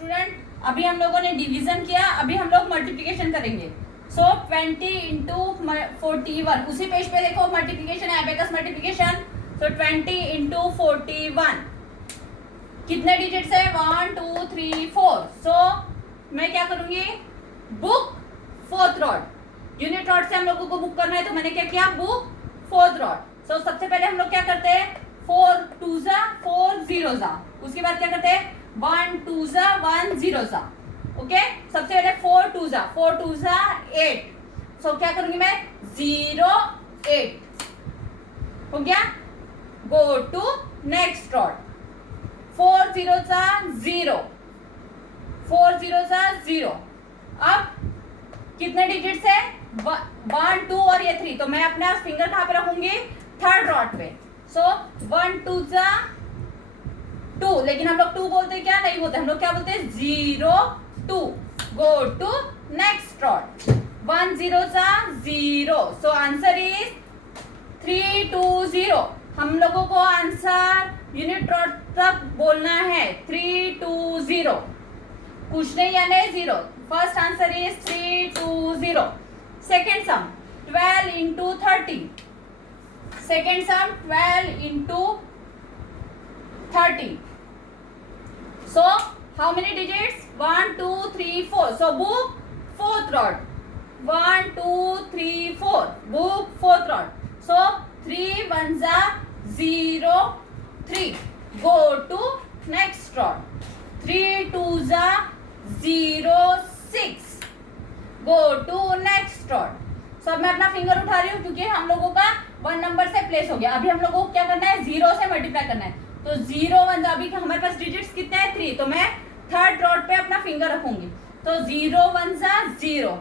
Student अभी हम लोगों ने डिवीजन किया, अभी हम लोग मल्टीप्लिकेशन करेंगे। सो 20 इंटू 41, उसी पेज पे देखो मल्टीप्लिकेशन है, एबेकस मल्टीप्लिकेशन। सो 20 इंटू 41 कितने डिजिट्स है? 1 2 3 4। सो मैं क्या करूंगी? Book fourth rod. Unit rod से हम लोगों को बुक करना है, तो मैंने क्या किया? Book fourth rod. सो सबसे पहले हम लोग क्या करते हैं? 4 2 जा 4 0 जा। उसके बाद क्या करते हैं? 1 2 जा 1 0 जा। ओके, सबसे पहले 4 2 जा 8। सो क्या करूंगी मैं? 0 8 हो गया। गो टू नेक्स्ट रॉड। 4 0 जा 0, 4 0 जा 0। अब कितने डिजिट्स है? 1 2 और ये 3, तो मैं अपना फिंगर कहां पे रखूंगी? थर्ड रॉड पे। सो 1 2 जा 2, लेकिन हम लोग 2 बोलते क्या? नहीं बोलते, हम लोग क्या बोलते हैं? 0 2। गो टू नेक्स्ट रॉड। 1 0 जा 0। So answer is 3 2 0। हम लोगों को आंसर यूनिट रॉड तक बोलना है 3 2 0, कुछ नहीं यानी 0। First answer is 3 2 0। Second sum 12 into 30। Second sum 12 into 30। So how many digits? 1 2 3 4। So book fourth rod. 1 2 3 4 book fourth rod. So 3 1 जा 0 3। गो टू नेक्स्ट रॉड। 3 2 जा 0 6। Go to next rod. So अब मैं अपना फिंगर उठा रही हूँ क्योंकि हम लोगों का 1 नंबर से प्लेस हो गया। अभी हम लोगों को क्या करना है? 0 से मल्टीप्लाई करना है। तो 0 1 अभी हमारे पास डिजिट्स कितने हैं? 3, तो मैं थर्ड रॉड पे अपना फिंगर रखूंगी। तो 0 1 जा 0,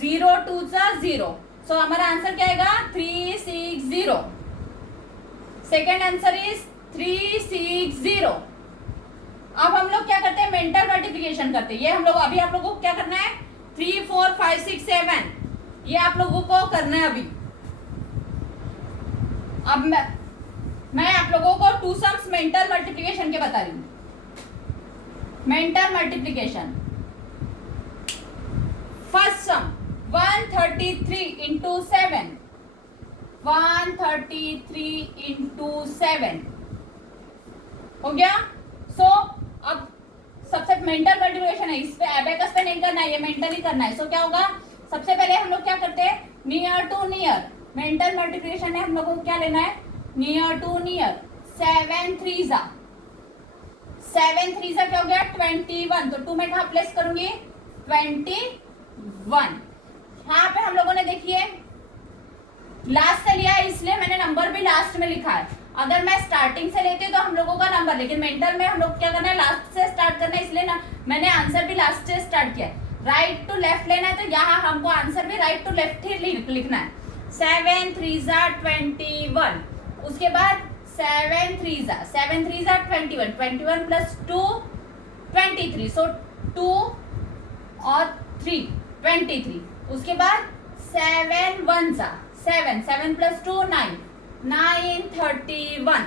0 2 जा 0। सो हमारा आंसर क्या आएगा? 3 6 0। Second answer is 3 6 0। अब हम लोग क्या करते हैं? मेंटल मल्टीप्लिकेशन करते हैं। ये हम लोग अभी आप लोगों को क्या करना है? 3 4 5 6 7, ये आप लोगों को करना है अभी। अब मैं आप लोगों को 2 सम्स मेंटल मल्टीप्लिकेशन के बता रही हूं। मेंटल मल्टीप्लिकेशन फर्स्ट सम 133 इंटू 7। 133 इंटू 7 हो गया। सो अब सबसे मेंटल मल्टीप्लिकेशन है, इस पे एबेकस पे नहीं करना है, ये मेंटल ही करना है। सो क्या होगा? सबसे पहले हम लोग क्या करते हैं? Near to near. Mental multiplication है, हम लोगों को क्या लेना है? Near to near. 7 3 जा 7 3 जा क्या हो गया? 21। तो 2 मैं कहां प्लेस करूंगी? 21। यहाँ पे हम लोगों ने देखिए लास्ट से लिया है, इसलिए मैंने नंबर भी लास्ट में लिखा है। अगर मैं स्टार्टिंग से लेती हूँ तो हम लोगों का नंबर, लेकिन मेंटल में हम लोग क्या करना है? लास्ट से स्टार्ट करना है, इसलिए ना मैंने आंसर भी लास्ट से स्टार्ट किया। राइट टू लेफ्ट लेना है, तो यहाँ हमको आंसर भी राइट टू लेफ्ट ही लिखना है। 7 3 जा 21। उसके बाद 7 3 जा 21, 21 प्लस 2 23। सो 2 और 3 23। उसके बाद 7 1 जा 7 plus 2 9 31।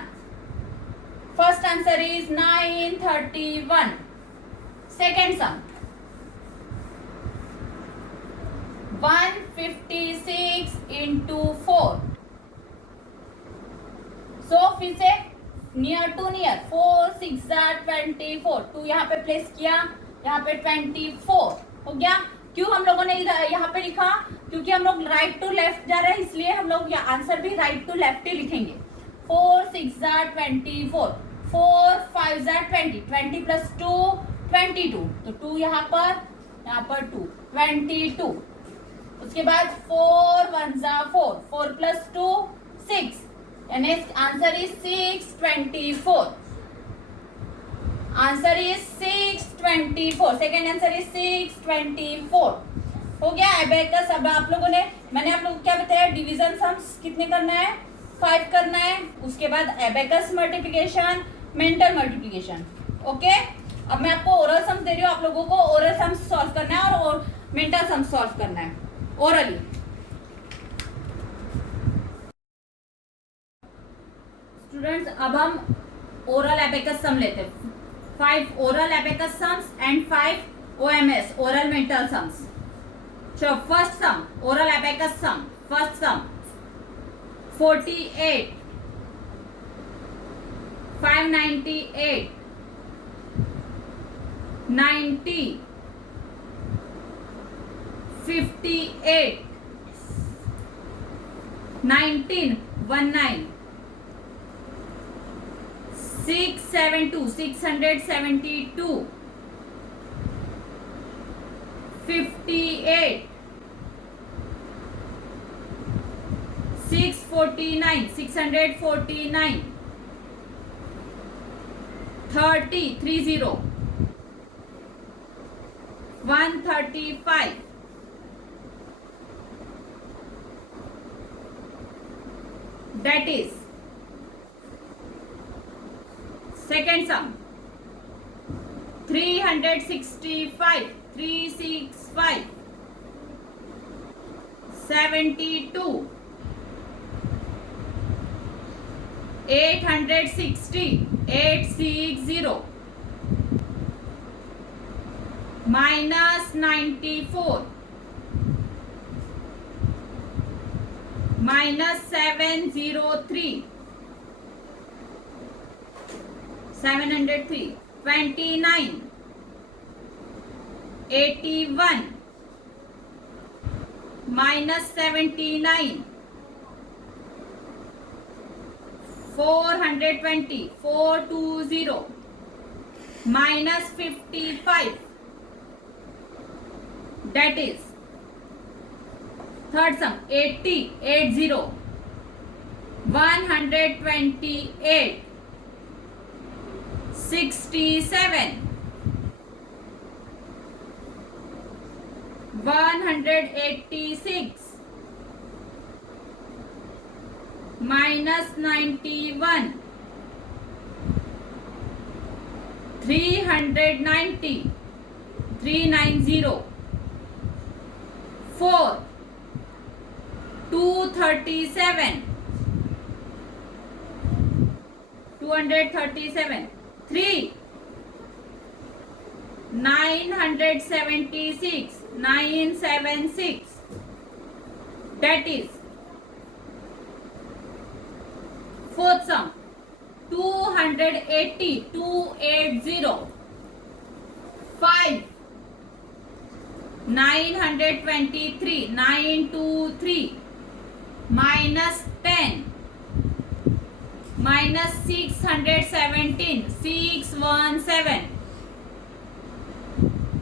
First answer is 931। Second sum 156 into 4। So फिर से नियर टू नियर 4 6 जा 24। 2 यहाँ पे प्लेस किया, यहाँ पे 24 हो गया। क्यों हम लोगों ने यहाँ पे लिखा? क्योंकि हम लोग राइट टू लेफ्ट जा रहे हैं, इसलिए हम लोग आंसर भी राइट टू लेफ्ट ही लिखेंगे। 4 6 जा 24, 4 5 जा 20, 20 प्लस 2 22। तो 2 यहाँ पर 2 22। उसके बाद 4 1 जा 4, 4 प्लस 2 6, यानी answer is 624। Answer is 624। Second answer is 624 हो गया। एबेकस अब आप लोगों ने, मैंने आप लोगों को क्या बताया? डिवीजन सम्स कितने करना है? 5 करना है। उसके बाद abacus multiplication, mental multiplication. Okay, अब मैं आपको ओरल सम्स दे रही हूँ, आप लोगों को ओरल सम्स सॉल्व करना है और मेंटल सम्स सॉल्व करना है ओरली। स्टूडेंट्स अब हम ओरल एबेकस सम लेते हैं। 5 oral abacus sums and 5 OMS, oral mental sums. So first sum, oral abacus sum. First sum, 48, 598, 90, 58, 19, 19, 672, 672, 58, 649, 649, 30, 30, 135, that is second sum, 365, 365, 72, 860, 860, minus 94, minus 703, 703, 29, 81, minus 79, 420, 420, minus 55, that is third sum, 80, 80, 128, 67, 186, minus 91, 390, 390, 4, 237, 237, 3, 976, 976, that is fourth sum, 280, 280, 5, 923, 923, minus 10, minus 617, 617,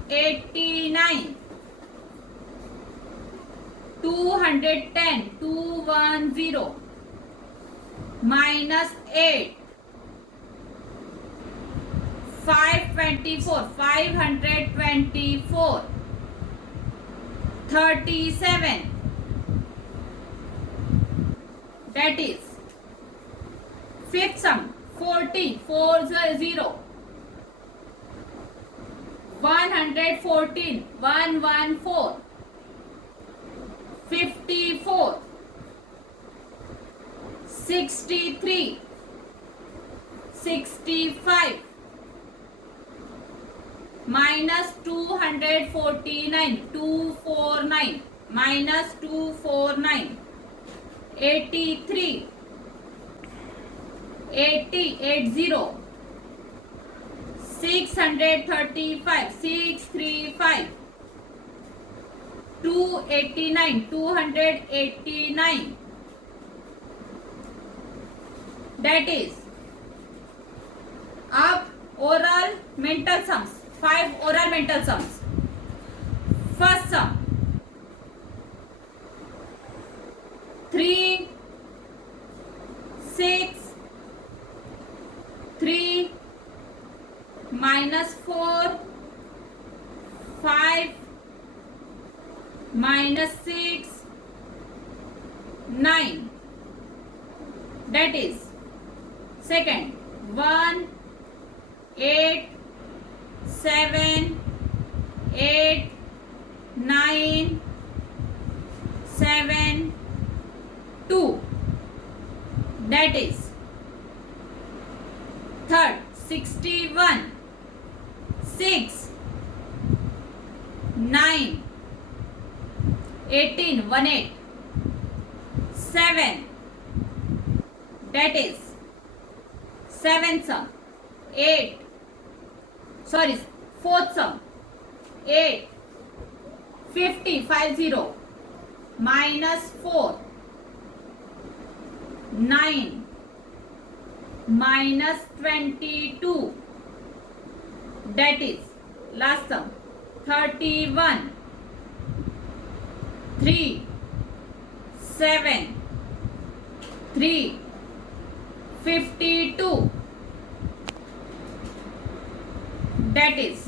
89, 210, 210, minus 8, 524, 524, 37, that is fifth sum, 40, 40, 114, 114, 54, 63, 65, minus 249, 249, minus 249, 83, 80, 80, 635, 635, 289, 289, that is अब oral mental sums, 5 oral mental sums. First sum, 3, 6, 3, minus 4, 5, minus 6, 9, that is second, 1, 8, 7, 8, 9, 7, 2, that is third, 61, 6 9 18 1 8 7 that is 7th sum 8 sorry 4th sum 8 50 50 minus 4 9 minus 22 that is last sum 31 3 7 3 52 that is